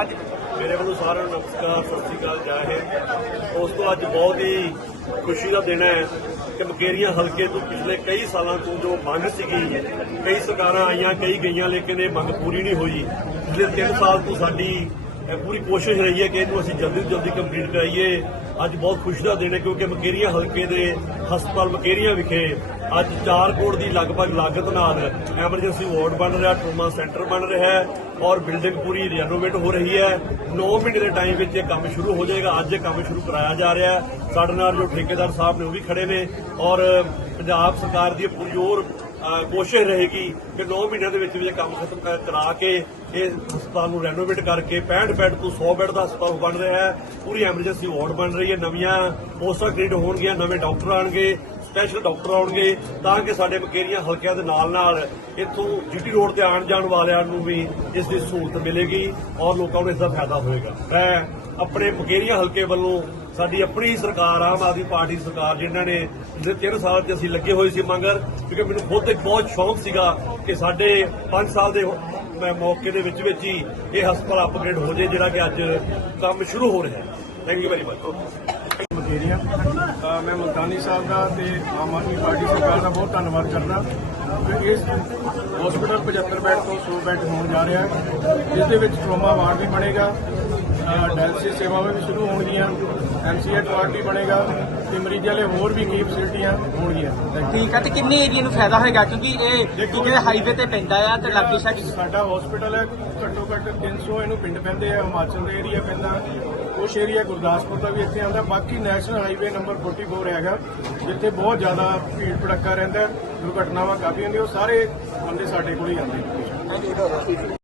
ਅੱਜ ਮੇਰੇ ਵੱਲੋਂ ਸਾਰਿਆਂ ਨੂੰ ਨਮਸਕਾਰ, ਸਤਿ ਸ੍ਰੀ ਅਕਾਲ, ਜੈ ਹਿੰਦ। ਉਸ ਤੋਂ ਅੱਜ ਬਹੁਤ ਹੀ ਖੁਸ਼ੀ ਦਾ ਦਿਨ ਹੈ ਕਿ ਮਕੇਰੀਆਂ ਹਲਕੇ ਤੋਂ ਪਿਛਲੇ ਕਈ ਸਾਲਾਂ ਤੋਂ ਜੋ ਮੰਗ ਸੀਗੀ, ਕਈ ਸਰਕਾਰਾਂ ਆਈਆਂ, ਕਈ ਗਈਆਂ, ਲੇਕਿਨ ਇਹ ਮੰਗ ਪੂਰੀ ਨਹੀਂ ਹੋਈ। ਪਿਛਲੇ 3 ਸਾਲ ਤੋਂ ਸਾਡੀ ਪੂਰੀ ਕੋਸ਼ਿਸ਼ ਰਹੀ ਹੈ ਕਿ ਇਹਨੂੰ ਅਸੀਂ ਜਲਦੀ ਤੋਂ ਜਲਦੀ ਕੰਪਲੀਟ ਕਰਾਈਏ। ਅੱਜ ਬਹੁਤ ਖੁਸ਼ੀ ਦਾ ਦਿਨ ਹੈ ਕਿਉਂਕਿ ਮਕੇਰੀਆਂ ਹਲਕੇ ਦੇ ਹਸਪਤਾਲ ਮਕੇਰੀਆਂ ਵਿਖੇ ਅੱਜ 4 ਕਰੋੜ ਦੀ ਲਗਭਗ ਲਾਗਤ ਨਾਲ ਐਮਰਜੈਂਸੀ ਵਾਰਡ ਬਣ ਰਿਹਾ ਟਰੋਮਾ ਸੈਂਟਰ ਬਣ ਰਿਹਾ ਹੈ ਔਰ ਬਿਲਡਿੰਗ ਪੂਰੀ ਰੈਨੋਵੇਟ ਹੋ ਰਹੀ ਹੈ। 9 ਮਹੀਨੇ ਦੇ ਟਾਈਮ ਵਿੱਚ ਇਹ ਕੰਮ ਸ਼ੁਰੂ ਹੋ ਜਾਏਗਾ। ਅੱਜ ਇਹ ਕੰਮ ਸ਼ੁਰੂ ਕਰਾਇਆ ਜਾ ਰਿਹਾ ਹੈ। ਸਾਡੇ ਨਾਲ ਜੋ ਠੇਕੇਦਾਰ ਸਾਹਿਬ ਨੇ ਉਹ ਵੀ ਖੜੇ ਨੇ ਔਰ ਪੰਜਾਬ ਸਰਕਾਰ ਦੀ ਪੂਰੀ ਜ਼ੋਰ ਕੋਸ਼ਿਸ਼ ਰਹੇਗੀ ਕਿ 9 ਮਹੀਨਿਆਂ ਦੇ ਵਿੱਚ ਵੀ ਇਹ ਕੰਮ ਖਤਮ ਕਰਾ ਕੇ ਇਹ ਹਸਪਤਾਲ ਨੂੰ ਰੈਨੋਵੇਟ ਕਰਕੇ 65 ਬੈੱਡ ਤੋਂ 100 ਬੈੱਡ ਦਾ ਹਸਪਤਾਲ ਬਣ ਰਿਹਾ ਹੈ। ਪੂਰੀ ਐਮਰਜੈਂਸੀ ਵਾਰਡ ਬਣ ਰਹੀ ਹੈ। ਨਵੀਆਂ ਪੋਸਟਾਂ ਕ੍ਰੀਏਟ ਹੋਣਗੀਆਂ, ਨਵੇਂ ਡਾਕਟਰ ਆਣਗੇ ਸਪੈਸ਼ਲ ਡਾਕਟਰ ਆਉਣਗੇ ਤਾਂ ਕਿ ਸਾਡੇ ਮਕੇਰੀਆਂ ਹਲਕਿਆਂ ਦੇ ਨਾਲ ਨਾਲ ਇੱਥੋਂ ਜੀਟੀ ਰੋਡ ਤੇ ਆਉਣ ਜਾਣ ਵਾਲਿਆਂ ਨੂੰ ਵੀ ਇਸ ਦੀ ਸਹੂਲਤ ਮਿਲੇਗੀ ਔਰ ਲੋਕਾਂ ਨੂੰ ਇਸ ਦਾ ਫਾਇਦਾ ਹੋਏਗਾ। ਮੈਂ ਆਪਣੇ ਮਕੇਰੀਆਂ ਹਲਕੇ ਵੱਲੋਂ ਸਾਡੀ ਆਪਣੀ ਸਰਕਾਰ, ਆਮ ਆਦਮੀ ਪਾਰਟੀ ਦੀ ਸਰਕਾਰ, ਜਿਨ੍ਹਾਂ ਨੇ ਪਿਛਲੇ 3 ਸਾਲ 'ਚ ਅਸੀਂ ਲੱਗੇ ਹੋਏ ਸੀ ਮੰਗਰ, ਕਿਉਂਕਿ ਮੈਨੂੰ ਖੁਦ ਇੱਕ ਬਹੁਤ ਸ਼ੌਂਕ ਸੀਗਾ ਕਿ ਸਾਡੇ 5 ਸਾਲ ਦੇ ਮੌਕੇ ਦੇ ਵਿੱਚ ਵਿੱਚ ਹੀ ਇਹ ਹਸਪਤਾਲ ਅਪਗ੍ਰੇਡ ਹੋ ਜਾਏ, ਜਿਹੜਾ ਕਿ ਅੱਜ ਕੰਮ ਸ਼ੁਰੂ ਹੋ ਰਿਹਾ ਹੈ। Thank you very much Mukerian ਮੈਂ ਮੁਲਤਾਨੀ ਸਾਹਿਬ ਦਾ ਤੇ ਆਮ ਆਦਮੀ ਪਾਰਟੀ ਸਰਕਾਰ ਦਾ ਬਹੁਤ ਧੰਨਵਾਦ ਕਰਦਾ। ਕਿ ਇਸ ਹਸਪੀਟਲ 75 ਬੈੱਡ ਤੋਂ 100 ਬੈੱਡ ਹੋਣ ਜਾ ਰਿਹਾ ਹੈ, ਜਿਸ ਦੇ ਵਿੱਚ ਟਰੋਮਾ ਵਾਰਡ ਵੀ ਬਣੇਗਾ। ਡਾਇਲਸਿਸ ਸੇਵਾਵਾਂ ਵੀ ਸ਼ੁਰੂ ਹੋਣਗੀਆਂ ਐਮਸੀਐਚ ਵਾਰਡ ਵੀ ਬਣੇਗਾ ਤੇ ਮਰੀਜ਼ਾਂ ਲਈ ਹੋਰ ਵੀ ਕਈ ਫੈਸਿਲਿਟੀਆਂ ਹੋਣਗੀਆਂ. ਠੀਕ ਹੈ ਤੇ ਕਿੰਨੇ ਏਰੀਆ ਨੂੰ ਫਾਇਦਾ ਹੋਏਗਾ ਕਿਉਂਕਿ ਇਹ ਕਿਤੇ ਹਾਈਵੇ ਤੇ ਪੈਂਦਾ ਆ ਤੇ ਲਾਗੇ ਸ਼ਾਗੇ ਸਾਡਾ ਹਸਪੀਟਲ ਹੈ ਘੱਟੋ ਘੱਟ 300 ਇਹਨੂੰ ਪਿੰਡ ਪੈਂਦੇ ਆ ਹਿਮਾਚਲ ਦਾ ਏਰੀਆ ਪੈਂਦਾ ਕੁਛ ਏਰੀਆ ਗੁਰਦਾਸਪੁਰ ਦਾ ਵੀ ਇੱਥੇ ਆਉਂਦਾ ਬਾਕੀ ਨੈਸ਼ਨਲ ਹਾਈਵੇ ਨੰਬਰ 44 ਹੈਗਾ ਜਿੱਥੇ ਬਹੁਤ ਜ਼ਿਆਦਾ ਭੀੜ ਭੜੱਕਾ ਰਹਿੰਦਾ ਦੁਰਘਟਨਾਵਾਂ ਕਾਫੀ ਹੁੰਦੀਆਂ ਉਹ ਸਾਰੇ ਬੰਦੇ ਸਾਡੇ ਕੋਲ ਹੀ ਆਉਂਦੇ